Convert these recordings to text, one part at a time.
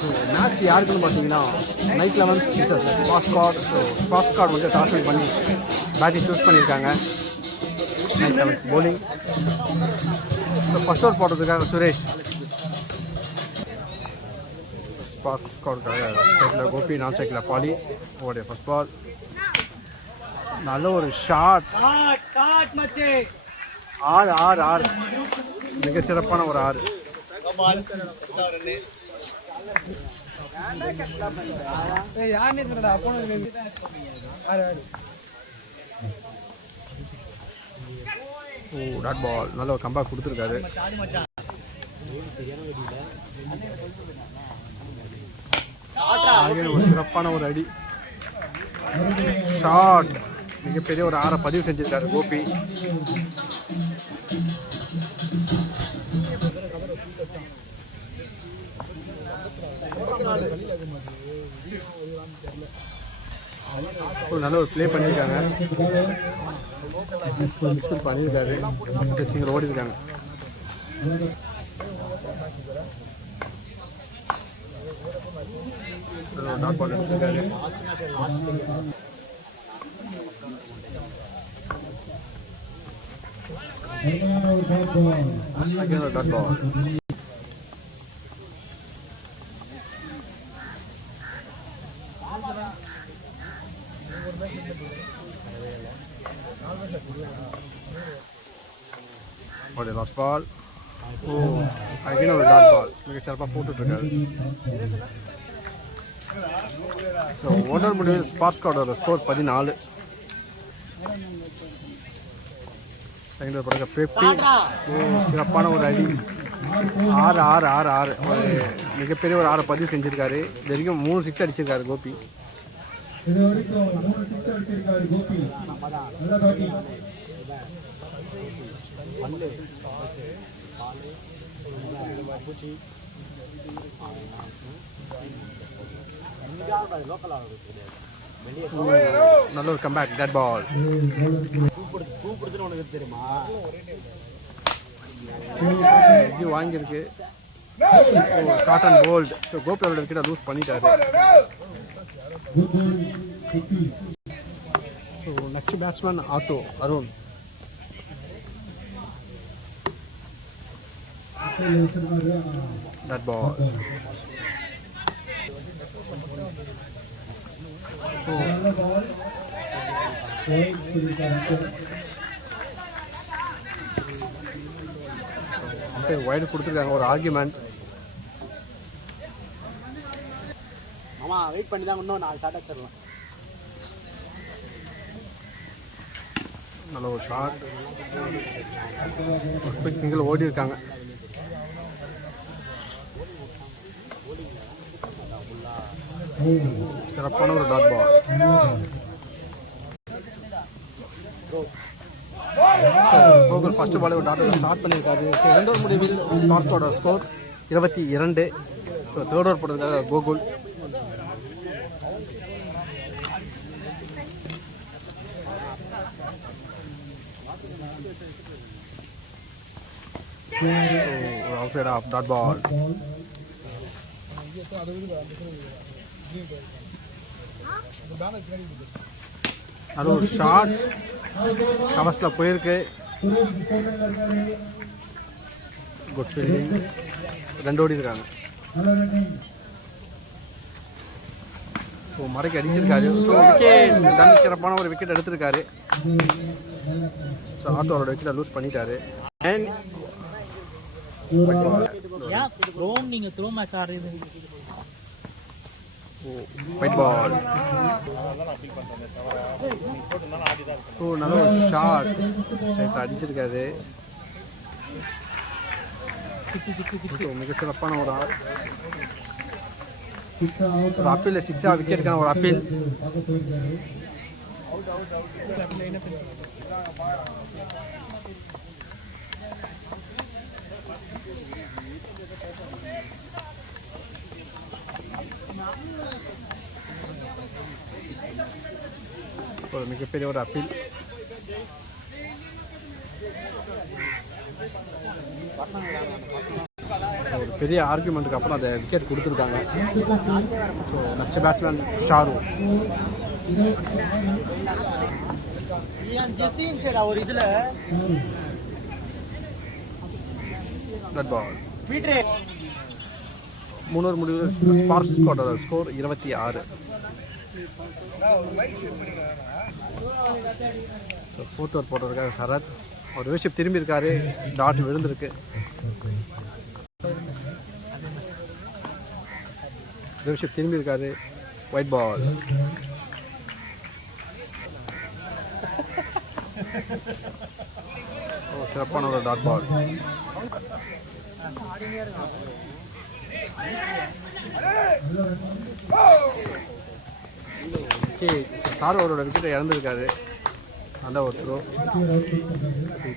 So match யாருக்குன்னு பார்த்தீங்கன்னா night 11 ஸ்பாஸ் card. So ஸ்பாஸ் card வந்து டாஸ் வின் பண்ணி பேட்டிங் சூஸ் பண்ணியிருக்காங்க. Night 11 bowling. So first over போடுறதுக்காக சுரேஷ், ஸ்பாஸ் கார்டுக்காக சைக்கில் கோபி, நான் சைக்கில் பாலி. ஓடைய ஃபர்ஸ்ட் பால் நல்ல ஒரு ஷாட். 6 மிக சிறப்பான ஒரு 6. டாட் பால் நல்ல ஒரு கம்பேக் கொடுத்துருக்காரு. ஒரு சிறப்பான ஒரு அடி ஷாட். மிகப்பெரிய ஒரு 6 பதிவு செஞ்சிருக்காரு கோபி. ஒரு நல்ல ஒரு ப்ளே பண்ணியிருக்காங்க. மிஸ்பில் பண்ணியிருக்காரு. சிங்கர் ஓடி இருக்காங்க. டாட் பால் எடுத்திருக்காரு. Again a dot ball. What a lost ball. Oh, again a dot ball. மிக சிறப்பாக போட்டுட்ருக்காரு. ஸோ ஒன்றரை முடிவில் ஸ்பாஸ் கார்டோட ஸ்கோர் 14. செகண்ட் ஓவர் படங்க பெப்பி. சிறப்பான ஒரு அடி 6 ஒரு மிகப்பெரிய ஒரு 6 பதிவு செஞ்சுருக்காரு. இது வரைக்கும் 3 6 அடிச்சிருக்காரு கோபி. நல்ல ஒரு கம்பேக் டெட் பால். வாங்கியிருக்கு காட்டன் போல்ட். ஸோ கோபி அவரோட விக்கெட்டை லூஸ் பண்ணிட்டாரு. So next batsman auto Arun. Dead ball. Wide கொடுத்துருக்காங்க. ஒரு ஆர்கியூமெண்ட். வெயிட் பண்ணி தான் இன்னும் 4 ஷாட் அடிச்சிடலாம். நல்ல ஒரு ஷாட். சிங்கிள் ஓடி இருக்காங்க. சிறப்பான ஒரு dot ball. Gokul first ball ஒரு டாட் ஸ்டார்ட் பண்ணியிருக்காரு. செகண்ட் ஓவர் முடிவில் ஸ்பார்க்கோட ஸ்கோர் 22. ஸோ தேர்ட் ஓவர் போடுறதுக்காக Gokul. Outside off dot ball. அது ஒரு ஷாட் கவர்ஸில் போயிருக்கு. Good fielding. 2 ஓடி இருக்காங்க. ஸோ மடக்கி அடிச்சிருக்காரு. ஸோ விக்கெட் தம்பி சிறப்பான ஒரு விக்கெட் எடுத்திருக்காரு. ஸோ ஆட்டோ அவரோட விக்கெட்டை லூஸ் பண்ணிட்டாரு. And white ball. ஓ நல்ல ஒரு ஷாட் ஸ்ட்ரைட்டாக அடிச்சிருக்காரு. மிக சிறப்பான ஒரு அப்பீல் 6 விக்கெட்டுக்கான ஒரு அப்பீல். ஒரு மிகப்பெரிய ஒரு அப்பீல். ஒரு பெரிய ஆர்குமெண்ட்டுக்கு அப்புறம் அந்த விக்கெட் கொடுத்துருக்காங்க. ஸோ நெக்ஸ்ட் பேட்ஸ்மேன் ஷாரு. நட் பால் 3 முடிவு. Sparks score 26. ஃபோர்த் ஓவர் போட்டிருக்காரு சரத். ஒரு விஷயம் திரும்பி இருக்காரு, டாட் விழுந்திருக்கு. விஷயம் திரும்பி இருக்காரு, ஒயிட் பால். சிறப்பான ஒரு டாட் பால். சார் அவரோட விக்கெட்டை இழந்திருக்காரு. நல்ல ஒரு த்ரோ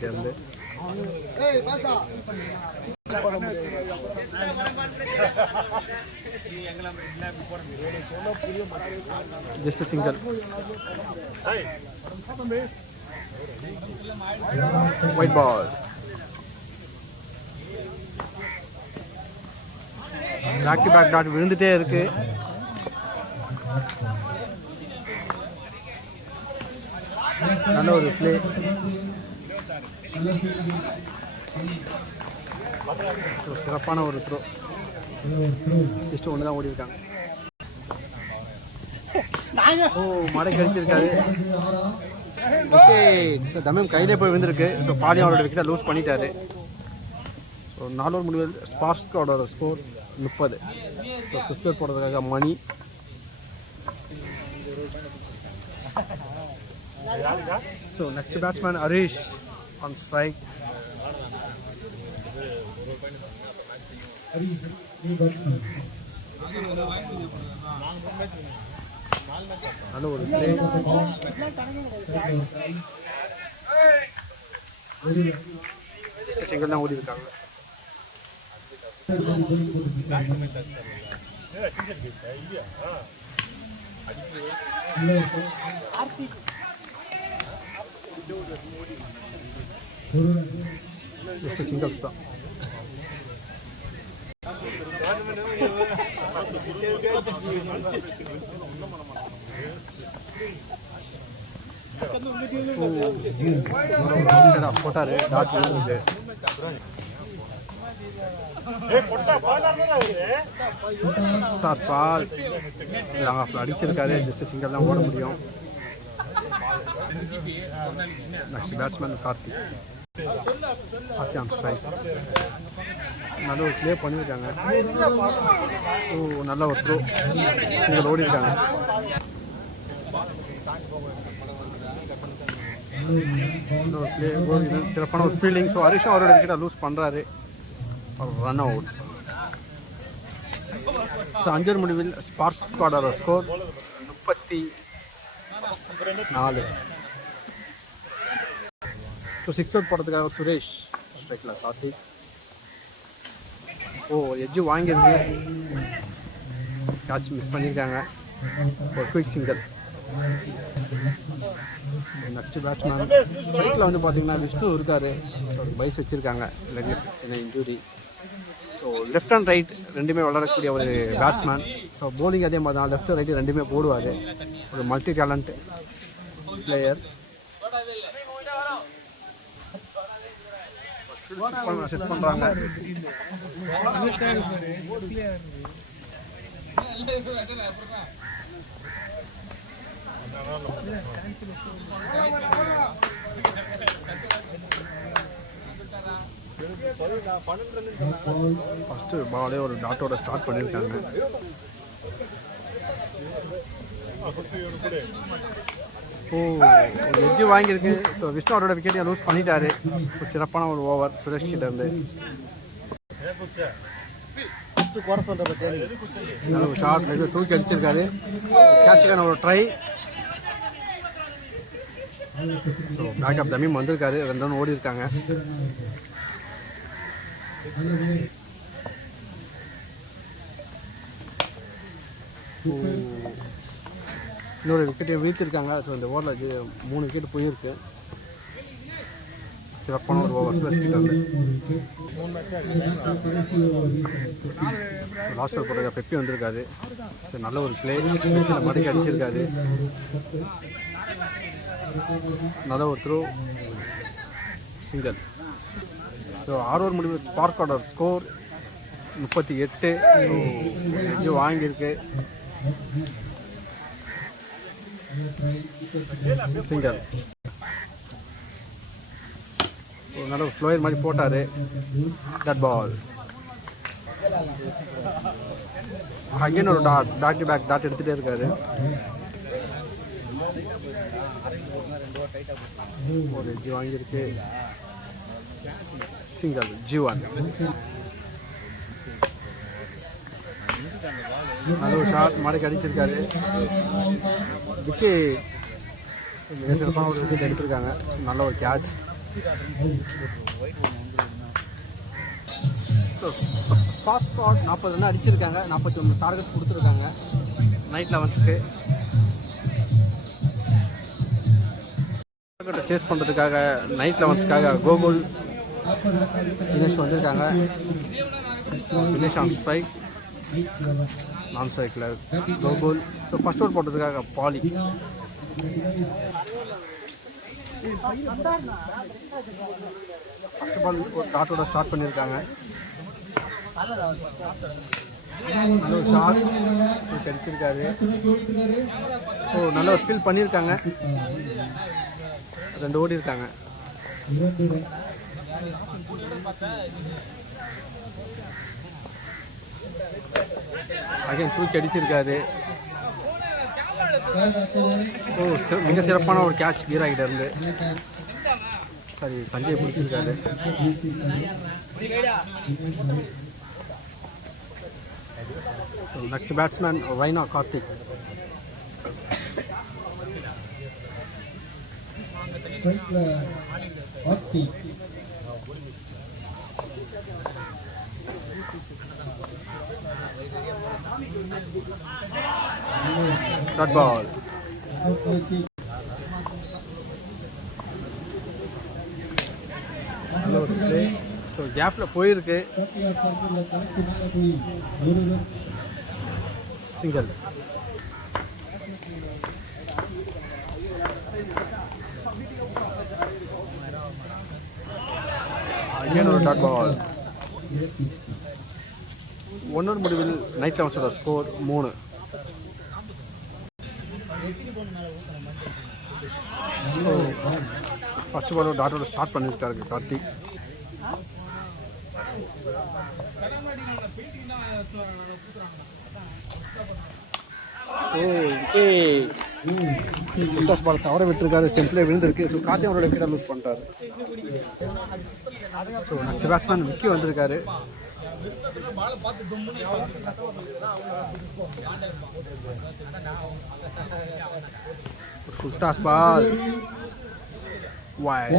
இருந்து. Just single. Wide ball. Back to back dot விழுந்துட்டே இருக்கு. நல்ல ஒரு பிளே. சிறப்பான ஒரு த்ரோ. ஜஸ்ட் ஒன்று தான் ஓடி இருக்காங்க. ஓ, மடை கழிச்சிருக்காரு. ஓகே, தமம் கையிலே போய் விழுந்திருக்கு. ஸோ பாடி அவரோட விக்கெட்டை லூஸ் பண்ணிட்டாரு. ஸோ 4 ஓவர் முடிவில் ஸ்பார்க்ஸோட ஸ்கோர் 30. ஸோ 5th ஓவர் போடுறதுக்காக மணி. So next batsman Arish on strike. Hello, play. Just a single now. Just a single stop. போட்டாரு டாட் விழுந்துருக்கு. பால் அடிச்சிருக்காரு. ஜஸ்ட் சிங்கிள் தான் ஓட முடியும். Next batsman Karthi on strike. நல்ல ஒரு ப்ளே பண்ணியிருக்காங்க. ஓ, நல்ல ஒரு த்ரோ. சிங்கிள் ஓடி இருக்காங்க. சிறப்பான ஒரு ஃபீல்டிங். ஸோ ஹரிஷும் அவரோட விக்கெட்டை லூஸ் பண்ணுறாரு. Run out. ஸோ 5 முடிவில் ஸ்பார்க்ஸ் ஸ்குவாடோட ஸ்கோர் 34. ஸோ 6 ஓவர் போடுறதுக்காக சுரேஷ் ஸ்ட்ரைக்கில் கார்த்திக். ஓ, எட்ஜு வாங்கியிருக்கு. கேட்ச் மிஸ் பண்ணியிருக்காங்க. ஒரு குயிக் சிங்கிள். நெக்ஸ்ட் பேட்ஸ்மேன் ஸ்ட்ரைக்கில் வந்து பார்த்தீங்கன்னா விஷ்ணு இருக்கார். பைஸ் வச்சுருக்காங்க. சின்ன injury. So left and right ரெண்டுமே வளரக்கூடிய ஒரு பேட்ஸ்மேன். ஸோ போலிங் அதே மாதிரி தான், லெஃப்ட் ரைட்டு ரெண்டுமே போடுவார். ஒரு மல்டி டேலண்ட் பிளேயர். செட் பண்ணுறாங்க. ஃபஸ்ட்டு பாலே ஒரு டாட்டோட ஸ்டார்ட் பண்ணியிருக்காங்க. ஓ, ஒரு எட்ஜு வாங்கியிருக்கு. ஸோ விஷ்ணு அவரோட விக்கெட்டை லூஸ் பண்ணிட்டாரு. ஒரு சிறப்பான ஒரு ஓவர் சுரேஷ் கிட்ட இருந்து. நல்ல ஒரு ஷார்ட் லெக் தூக்கி அடிச்சிருக்காரு. கேட்சுக்கான ஒரு ட்ரை. ஸோ பேக்கப் தமீம் வந்திருக்காரு. 2 ரன் ஓடி இருக்காங்க. இன்னொரு விக்கெட்டை வீழ்த்திருக்காங்க. ஸோ இந்த ஓவரில் 3 விக்கெட் போயிருக்கு. சிறப்பான ஒரு ஓவர் ப்ளஸ் கிட்ட வந்து லாஸ்ட் ஓவர் போட்டிருக்க பெப்பி வந்திருக்காரு. சரி, நல்ல ஒரு பிளே மடக்கி அடிச்சிருக்காரு. நல்ல ஒரு த்ரோ சிங்கிள். ஸோ 6 ஓவர் முடிவில் ஸ்பார்க் ஆர்டர் ஸ்கோர் 38. எஜ்ஜு வாங்கியிருக்கு. சிங்கிள். நல்ல ஒரு ஸ்லோயர் மாதிரி போட்டார். டட் பால். அகைன் ஒரு பேக் டு பேக் டாட் எடுத்துகிட்டே இருக்காரு. ஒரு எஜ்ஜு வாங்கியிருக்கு. சிங்கிள். G1. நல்ல ஒரு ஷாட் மடக்கி அடிச்சிருக்காரு. விக்கெட். மிக சிறப்பான ஒரு விக்கெட் எடுத்திருக்காங்க. நல்ல ஒரு கேட்ச். ஸ்பாட் ஸ்காட் 40 ரன் அடிச்சிருக்காங்க. 41 டார்கெட் கொடுத்துருக்காங்க நைட் 11க்கு. டார்கெட்டை சேஸ் பண்ணுறதுக்காக நைட் 11க்காக கோகுல் தினேஷ் வந்திருக்காங்க. தினேஷ் ஆன் ஸ்ட்ரைக், நான் சைக்கிளர் கோகுல். ஸோ ஃபர்ஸ்ட் ஓவர் போட்டதுக்காக பாலி. ஃபர்ஸ்ட் பால் ஒரு டாட்டோட ஸ்டார்ட் பண்ணியிருக்காங்க. நல்ல ஒரு ஷாட் அடிச்சிருக்காரு. நல்ல ஒரு ஃபீல் பண்ணியிருக்காங்க. 2 ஓடி இருக்காங்க. அகைன் தூக்கி அடிச்சிருக்காரு. மிக சிறப்பான ஒரு கேட்ச் வீராகிட்ட இருந்து. சரி, சஞ்சய் பிடிச்சிருக்காரு. நெக்ஸ்ட் பேட்ஸ்மேன் வைனா கார்த்திக். Dot ball. நல்ல ஒரு பிளே. ஸோ கேப்பில் போயிருக்கு. சிங்கிள். அகைன் ஒரு டாட் பால். 1 ஓவர் முடிவில் நைட் 11 ஸ்கோர் 3. ஃபர்ஸ்ட் பால் டாட்டோட ஸ்டார்ட் பண்ணியிருக்காரு கார்த்திக். விட்டாஸ் பால் தவற விட்டுருக்காரு. ஸ்டெம்ப்லேயே விழுந்திருக்கு. ஸோ கார்த்திக் அவரோட விக்கெட்டை லூஸ் பண்ணிட்டாரு. ஸோ நெக்ஸ்ட் பேட்ஸ்மேன் விக்கி வந்திருக்காரு. விட்டாஸ் பால் wide.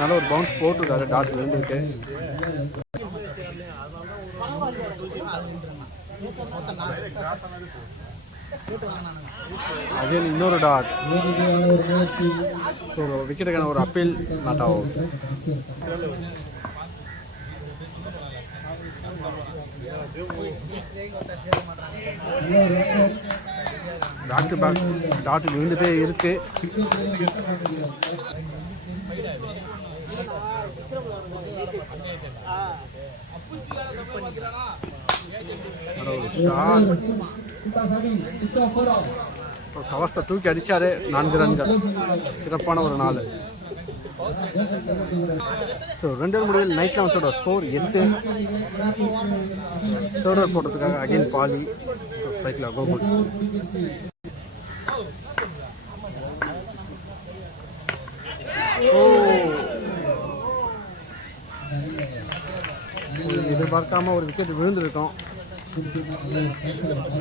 நல்ல ஒரு பவுன்ஸ் போட்டிருக்காரு. டாட் விழுந்திருக்கு. அதே இன்னொரு டாட். ஒரு விக்கெட்டுக்கான ஒரு appeal not out. Back to back dot விழுந்துட்டே இருக்கு. கவஸ்தை தூக்கி அடிச்சாரு. 4 ரன்கள். சிறப்பான ஒரு நாள். ஸோ 2 ஓவர் முடிவில் நைட் 11 ஸ்கோர் 8. தேர்ட் ஓவர் போடுறதுக்காக அகைன் பாலி சைக்கிள் கோகுல். எதிர்பார்க்காம ஒரு விக்கெட் விழுந்திருக்கோம்.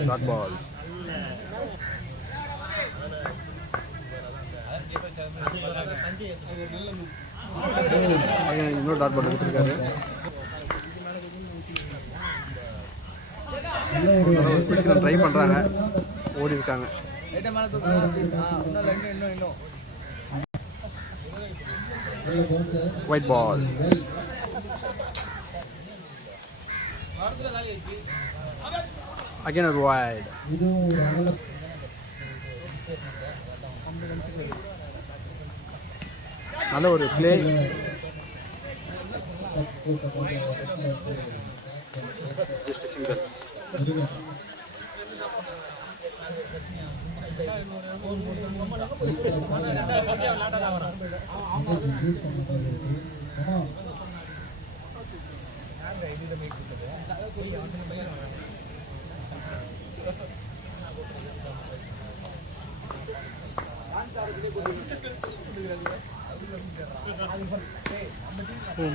Dot ball. இன்னொரு டாட் பால் எடுத்திருக்காரு. ட்ரை பண்ணுறாங்க. ஓடி இருக்காங்க. White ball. Again a wide. நல்ல ஒரு பிளே. Just a single.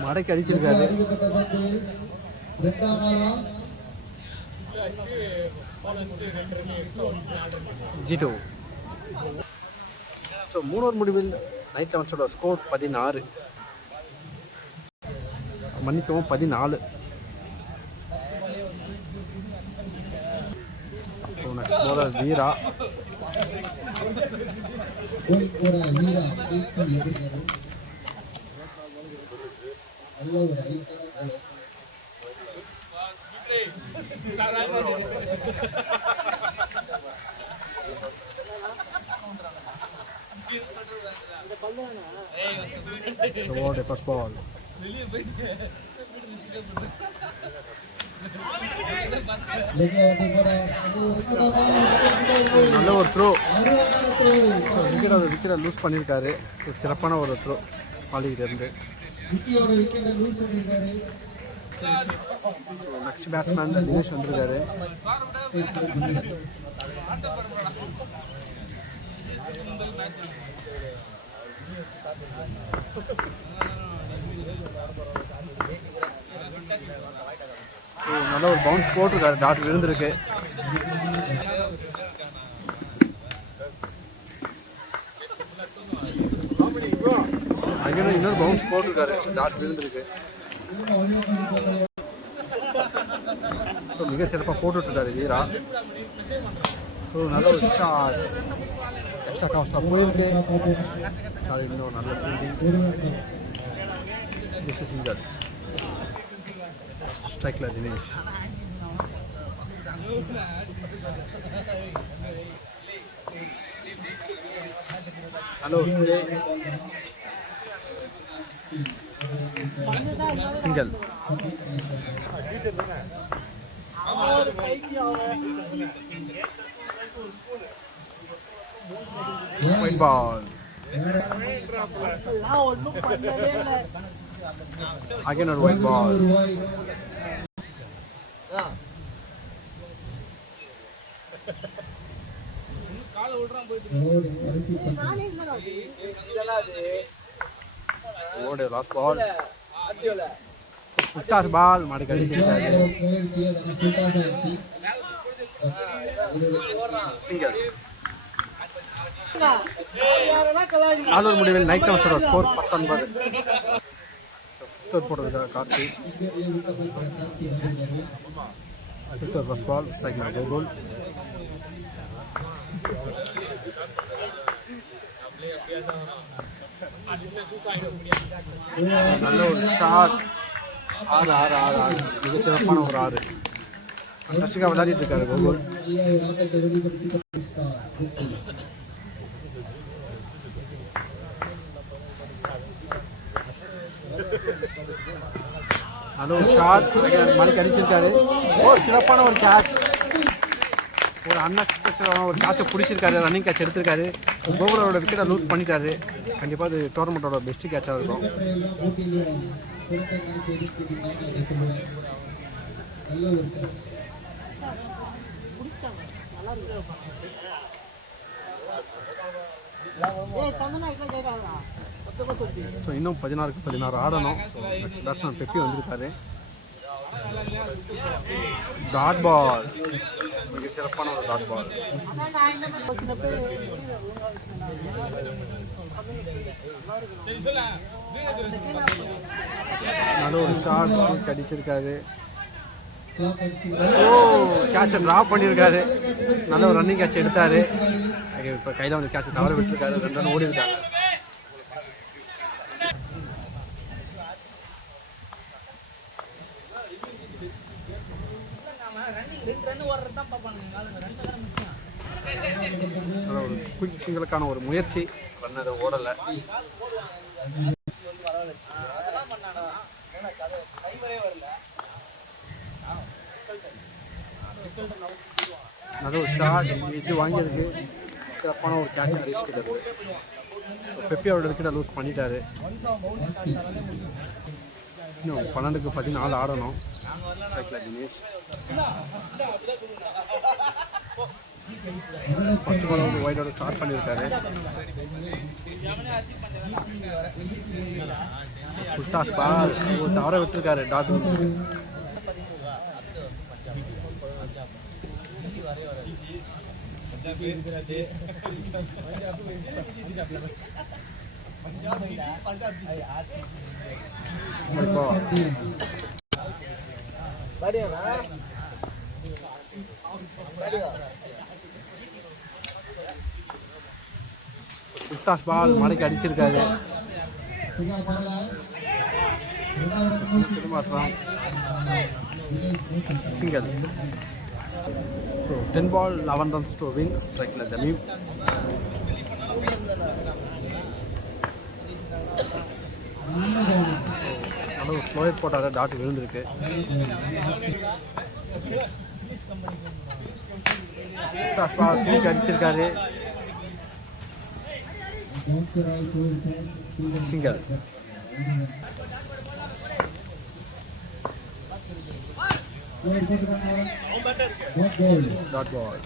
மடக்கி அடிச்சிருக்காரு. ஜிடோ. ஸோ 3 ஓவர் முடிவில் நைட் லெவன்ஸோட ஸ்கோர் 16. மன்னிக்கவும் 14. ஸோ நெக்ஸ்ட் போலர் வீரா. Award first ball. நல்ல ஒரு த்ரோ. விக்கெட்டை லூஸ் பண்ணியிருக்காரு. சிறப்பான ஒரு த்ரோ பாலிகிட்ட இருந்து. நெக்ஸ்ட் பேட்ஸ்மேன் தினேஷ் வந்திருக்காரு. நல்ல ஒரு பவுன்ஸ் போட்டிருக்காரு. டாட் விழுந்திருக்கு. இன்னொரு பவுன்ஸ் போட்டிருக்காரு. டாட் விழுந்திருக்கு. மிக சிறப்பாக போட்டுட்ருக்காரு வீரா. நல்ல ஒரு ஷாட். எக்ஸ்ட்ரா காஸ்ட்லாம் போயிருக்கு. அது இன்னும் நல்ல ஃபீல்டிங். Just single. ஸ்ட்ரைக்கில் Dinesh. Hello single. White ball. Again a white ball. What a last ball. Full ball. Single. Nalur முடிவில் நைட் லெவன்ஸோட ஸ்கோர் 19. போடுறதுக்காக கார்த்தி. அடுத்த ஃபர்ஸ்ட் பால் ஸ்ட்ரைக் கோல். நல்ல ஒரு ஷாட். 6 மிக சிறப்பான ஒரு 6. ஃபண்டாஸ்டிக்காக விளையாடிட்டு இருக்காரு கோகுல். நல்ல ஒரு ஷாட். மணிக்கு அடிச்சிருக்காரு. சிறப்பான ஒரு கேட்ச். ஒரு அன்எக்ஸ்பெக்டடான ஒரு கேட்சை பிடிச்சிருக்காரு. ரன்னிங் கேட்ச் எடுத்திருக்காரு. கோகுலோட விக்கெட்டை லூஸ் பண்ணிட்டாரு. கண்டிப்பாக அது டோர்னமெண்ட்டோட பெஸ்ட் கேட்சாக இருக்கும். ஸோ இன்னும் 16 ஆடணும். ஸோ நெக்ஸ்ட் பேட்ஸ்மேன் பெப்பி வந்திருக்காரு. Dot ball. மிக சிறப்பான ஒரு டாட் பால். நல்ல ஒரு ஷாட் அடிச்சிருக்காரு. ஓ கேட்சை ட்ராப் பண்ணியிருக்காரு. நல்ல ஒரு ரன்னிங் கேட்ச் எடுத்தார். இப்போ கையில் வந்து கேட்சை தவற விட்டுருக்காரு. 2 ரன் ஓடி இருக்காங்க. ஒரு குயிக் சிங்கிளுக்கான ஒரு முயற்சி பண்ணதை ஓடலை. நல்ல ஒரு ஷாட் எஜ்ஜு வாங்கியிருக்கு. சிறப்பான ஒரு கேட்ச் ஹரிஷ் கிட்ட இருக்கு. பெப்பியோட விக்கெட்டை லூஸ் பண்ணிட்டாரு. இன்னும் 12க்கு 14 ஆடணும். தினேஷ் ஃபர்ஸ்ட் பால் வந்து ஒயிடோட ஸ்டார்ட் பண்ணியிருக்காரு. புட்டாஸ் பால் தவற விட்டுருக்காரு. டாட் புட்டாஸ் பால் மடைக்கு அடிச்சிருக்காரு. திருமாற்றம் single. 10 ball 11 runs to win. Strike like the new. நல்ல ஒரு ஸ்லோ ஹிட் போட்டாரு. டாட் விழுந்திருக்கு. புட்டாஸ் பால் தூக்கி அடிச்சிருக்காரு. Single. Dot ball.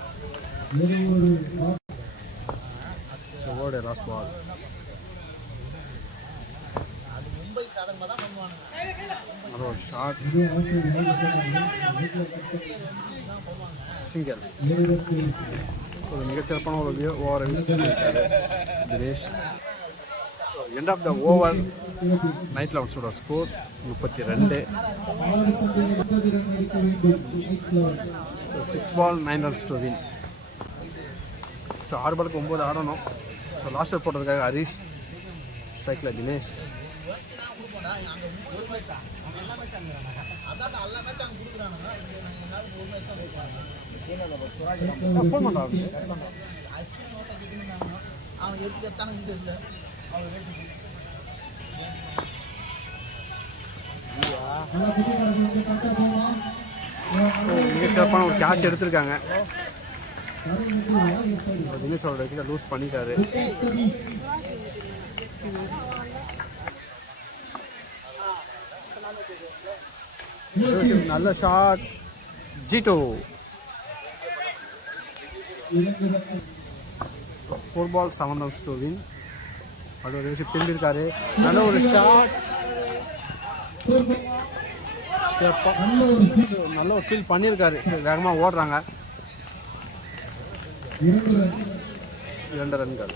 So what a last ball. Another shot. Single. ஒரு மிக சிறப்பான ஒரு ஓவரை யூஸ் பண்ணியிருக்காரு Dinesh. End of the over night லெவன்ஸோட score 32. 6 ball 9 runs to win. So 6 பாலுக்கு 9 ஆடணும். ஸோ லாஸ்டர் போட்டதுக்காக ஹரிஷ், ஸ்ட்ரைக்கில் தினேஷ். ஃபோன் பண்ணுறாங்க. மிக சிறப்பான ஒரு கேட்ச் எடுத்திருக்காங்க. தினேஷோட விக்கெட்டை லூஸ் பண்ணிட்டாரு. நல்ல shot. G2. 4 ball 7 runs to win. அது ரிஷப் திரும்பி இருக்காரு. நல்ல ஒரு ஷாட். நல்ல ஒரு ஃபீல் பண்ணியிருக்காரு. வேகமாக ஓடுறாங்க. 2 ரன்கள்.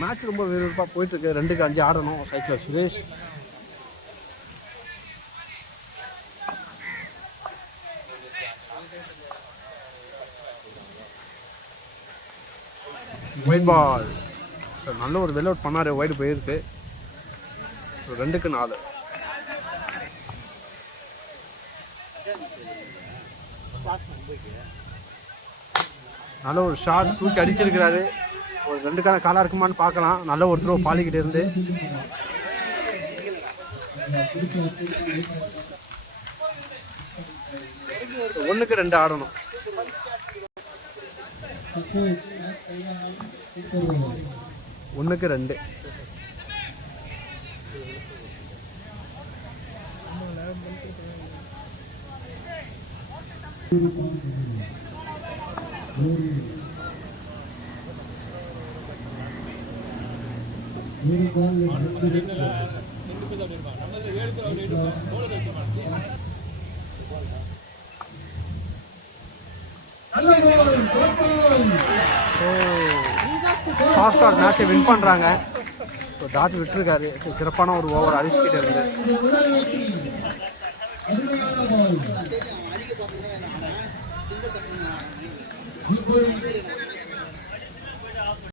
மேட்ச் ரொம்ப விறுவிறுப்பாக போயிட்டு இருக்கு. 2க்கு 5 ஆடணும். சைக்கிள் சுரேஷ். White ball. நல்ல ஒரு வெல் அவுட் பண்ணாரு. ஒயிட் போயிருக்கு. 2க்கு 4. நல்ல ஒரு ஷாட் தூக்கி அடிச்சிருக்கிறாரு. ஒரு 2க்கான காலாக இருக்குமான்னு பார்க்கலாம். நல்ல ஒரு த்ரோ பாலிக்கிட்டு இருந்து. 1க்கு 2 ஆடணும். ஒன்றுக்கு 2. ஃபாஸ்ட் மேட்சை வின் பண்ணுறாங்க. ஸோ டாட் விட்டுருக்காரு. சிறப்பான ஒரு ஓவர் ஹரிஷ் கிட்ட இருந்து.